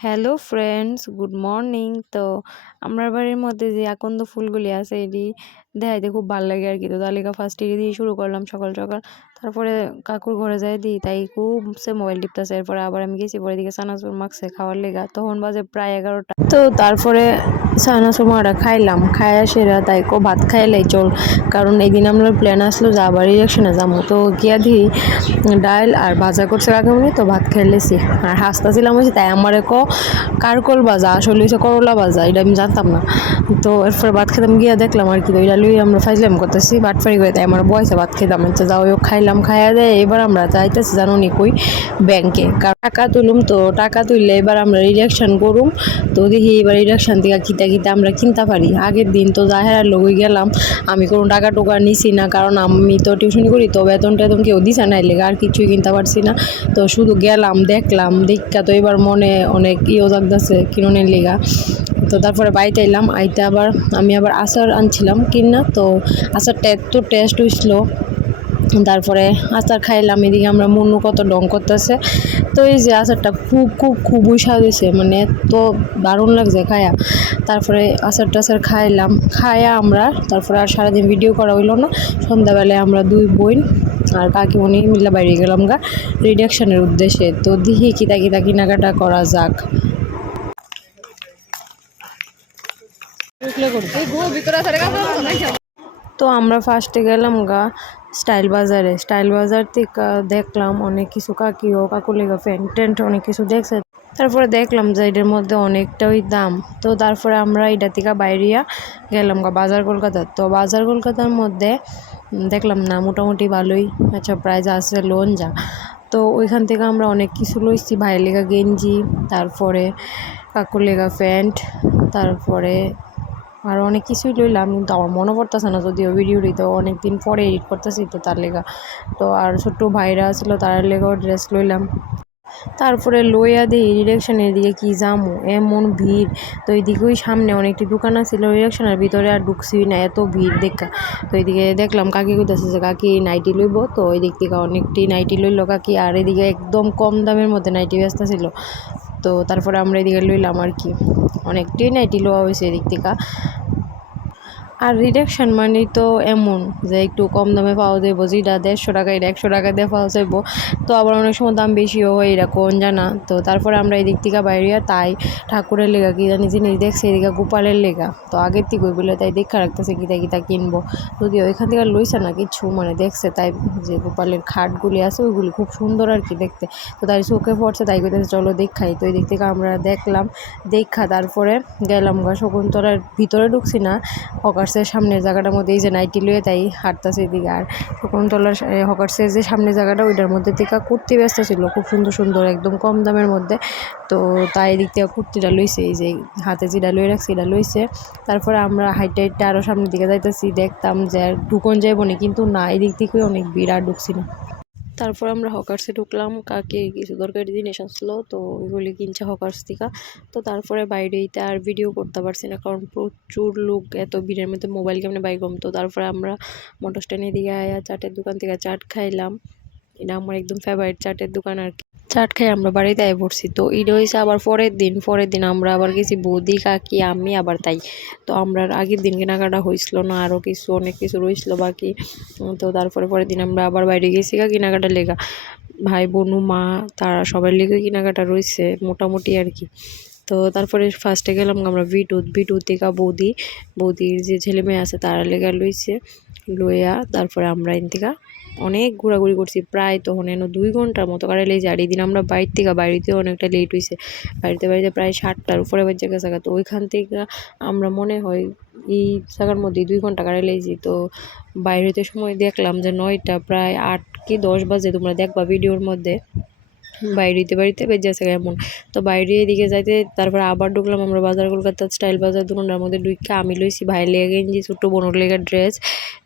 Hello friends, good morning. তো আমার বাড়ির মধ্যে যে আকন্দ ফুলগুলি আছে এটি দেখাইতে খুব ভালো লাগে আর কি। তো তালিকা ফার্স্ট এটি দিয়ে শুরু করলাম সকাল সকাল। তারপরে কাকুর ঘরে যাই দিই, তাই খুব সে মোবাইল টিপতেছে। এরপরে আবার আমি গেছি, পরে দিকে চানাচুর মাখছে খাওয়ার লেগা। তখন বাজে প্রায় 11টা। তো তারপরে চানাচুর মাখা খাইলাম, খাইয়া সেরা তাই ভাত খাইলেই চল, কারণ এই দিন আমরা প্ল্যান আসলো যে আবার ইলেকশনে যাবো। তো গিয়া দিই ডাল আর ভাজা করছে কাকুমনি, তো ভাত খাইলেছি। আর হাসতাছিলাম হয়েছে তাই আমার কারকল ভাজা, আসলে হচ্ছে করলা ভাজা, এটা আমি জানতাম না। তো এরপরে ভাত খেতাম গিয়া দেখলাম আর কি। তো এটা লুই আমরা ফাইজলাম করতেছি, বাটফারি করে, তাই আমার বয়সে ভাত খেতাম। তো যাও খাইলাম, খাইয়া দেয় এবার আমরা যাইতেছি জানো নি কই, ব্যাংকে। কারণ টাকা তুলুম, তো টাকা তুললে এবার আমরা রিডাকশন করুম। তো দেখি এবার রিডাকশন থেকে কিতা কিতা আমরা কিনতে পারি। আগের দিন তো জাহেরার লগে গেলাম, আমি কোনো টাকা টোকা নিছি না, কারণ আমি তো টিউশনি করি, তো বেতন টেতন কেউ দিছে না, লেগে আর কিছুই কিনতে পারছি না। তো শুধু গেলাম, দেখলাম, দেখা তো এবার মনে অনেক জাগতেছে কিনুনের লেগা। তো তারপরে বাড়িতে এলাম, আইতে আবার আমি আবার আচার আনছিলাম কিনা। তো আচারটা এত টেস্ট হয়েছিল। তারপরে আচার খাইলাম, এদিকে আমরা মনু কত ডং করতেছে। তো এই যে আচারটা খুবই স্বাদ হয়েছে, মানে এত দারুণ লাগছে খায়া। তারপরে আচার টাচার খাইলাম, খায়া আমরা তারপরে আর সারাদিন ভিডিও করা হইলো না। সন্ধ্যাবেলায় আমরা দুই বোন আর কাকিমণি মিলে বাইরে গেলাম গা রিডাকশনের উদ্দেশ্যে। তো দেখি কিতা কিতা কেনাকাটা করা যাক। তো আমরা ফার্স্টে গেলাম গা স্টাইল বাজারে। স্টাইল বাজার থেকে দেখলাম অনেক কিছু, কাকুর লেগা প্যান্ট ট্যান্ট অনেক কিছু দেখছে। তারপরে দেখলাম যে এটার মধ্যে অনেকটাই দাম। তো তারপরে আমরা এটা থেকে বাইরিয়া গেলাম গা বাজার কলকাতা। তো বাজার কলকাতার মধ্যে দেখলাম না মোটামুটি ভালোই আচ্ছা প্রাইস আছে, লোন যা। তো ওইখান থেকে আমরা অনেক কিছু লইছি, ভাইয়ের লেগা গেঞ্জি, তারপরে কাকুর লেগা প্যান্ট, তারপরে আর অনেক কিছুই লইলাম, কিন্তু আমার মনে পড়তেছে না, যদিও ভিডিওটি তো অনেকদিন পরে এডিট করতেছি, তো তার লেগা। তো আর ছোট্ট ভাইরা ছিল তার লেগাও ড্রেস লইলাম। তারপরে লইয়া দিই ডিরেকশনের দিকে কি যামো, এমন ভিড়। তো এইদিকেই সামনে অনেকটি দোকান আছিল, ডিরেকশনের ভিতরে আর ঢুকছি না, এত ভিড় দেখা। তো এইদিকে দেখলাম কাকি কইতাছে যে কাকি নাইটি লইব। তো ওই দিক থেকে অনেকটি নাইটি লইল কাকি, আর এদিকে একদম কম দামের মধ্যে নাইটি ব্যস্ত ছিল। তো তারপরে আমরা এদিকে লইলাম আর কি, অনেকটাই নাইটি লওয়া হয়েছে এদিক থেকে। আর রিডাকশন মানেই তো এমন যে একটু কম দামে পাওয়া যাইব, যেটা 150 টাকা এটা 100 টাকা দিয়ে পাওয়া যাইব। তো আবার অনেক সময় দাম বেশিও হয়, এটা কোন জানা। তো তারপরে আমরা এদিক থেকে বাইরিয়া তাই ঠাকুরের লেগা কি জানি জিনিস দেখছি, এদিকে গোপালের লেগা। তো আগের থেকে ওইগুলো তাই দেখা রাখতেছে কিতা কিতা কিনবো। যদিও এখান থেকে লইছে না কিছু, মানে দেখছে তাই, যে গোপালের খাটগুলি আছে ওইগুলি খুব সুন্দর আর কি দেখতে। তো তাই চোখে পড়ছে, তাই কইতেছে চলো দেখাই। তো এই দিক থেকে আমরা দেখলাম, দেখা তারপরে গেলাম গা শকুন্তলার ভিতরে, ঢুকছি না, হকার্সের সামনের জায়গাটার মধ্যে এই যে নাইটি লুয়ে তাই হাঁটতেছে এদিকে। আর শকুন্তলার হকার্সের যে সামনের জায়গাটা, ওইটার মধ্যে থেকে কুর্তি ব্যস্ত ছিল খুব সুন্দর সুন্দর, একদম কম দামের মধ্যে। তো তাই এদিক থেকে কুর্তিটা লইছে, এই যে হাতে যেটা লয়ে রাখছে এটা লইছে। তারপরে আমরা হাইটে হাইটে আরও সামনের দিকে যাইতেছি, দেখতাম যে আর ঢুকন যাইব না, কিন্তু না, এদিক থেকেই অনেক ভিড়, আর ঢুকছি না। তারপর আমরা হকার্সে ঢুকলাম, কাকে কিছু দরকারি জিনিস আসলো, তো ওইগুলি কিনছে হকার্স থেকে। তো তারপরে বাইরেইতে আর ভিডিও করতে পারছি না, কারণ প্রচুর লোক, এত ভিড়ের মধ্যে মোবাইল কেমনে বাইর করলাম। তো তারপরে আমরা মোটর স্ট্যান্ডের দিকে আয়া চাটের দোকান থেকে চাট খাইলাম। এটা আমার একদম ফেভারিট চাটের দোকান আর কি। চাট খাই আমরা বাড়িতে আয় পড়ছি। তো এটা হয়েছে আবার পরের দিন আমরা আবার গেছি বৌদি, কাকি, আমি আবার তাই। তো আমরা আগের দিন কেনাকাটা হয়েছিল না, আরও অনেক কিছু রয়েছিল বাকি। তো তারপরে পরের দিন আমরা আবার বাইরে গেছি কেনাকাটা লেগা, ভাই বোনু মা তারা সবার লেগে কেনাকাটা রয়েছে মোটামুটি আর কি। তো তারপরে ফার্স্টে গেলাম আমরা বিটুত থেকে বৌদির যে ছেলে মেয়ে আছে তারা লেগা লইছে, লইয়া তারপরে আমরা এন থেকে অনেক ঘোরাঘুরি করছি, প্রায় তখন 2 ঘন্টার মতো কাটাইলে। যে আর এই দিন আমরা বাড়িতেও অনেকটা লেট হয়েছে, বাড়িতে প্রায় 7টার উপরে বাজে গেছে। তো ওইখান থেকে আমরা মনে হয় এই জায়গার মধ্যে 2 ঘন্টা কাটাইলেছি। তো বাইরেতে সময় দেখলাম যে 9টা, প্রায় 8 কি 10 বাজে, তোমরা দেখবা ভিডিওর মধ্যে। বাড়িতে বেজে আছে এমন। তো বাইরে এদিকে যাইতে তারপরে আবার ঢুকলাম আমরা বাজার কলকাতা স্টাইল বাজার, দুটার মধ্যে ঢুকে আমি লইছি ভাইয়ের লেগে গেঞ্জি, ছোট্ট বোনের লেগে ড্রেস।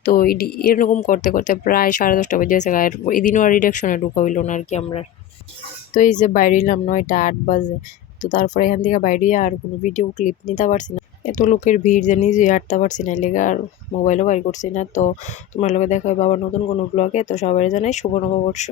তো এরকম করতে করতে প্রায় 10:30 বেজে গেছে। আর এদিনও আর রিডাকশনে ঢুকা হইল না আর কি আমরা। তো এই যে বাইরে এলাম 9টা 8 বাজে। তো তারপরে এখান থেকে বাইরে আর কোনো ভিডিও ক্লিপ নিতে পারছি না, এত লোকের ভিড় যে নিজে হাঁটতে পারছি না, লেগে আর মোবাইলও বাইর করছি না। তো তোমার লোকে দেখা হবে আবার নতুন কোনো ব্লগে। তো সবাই জানাই শুভ নববর্ষ।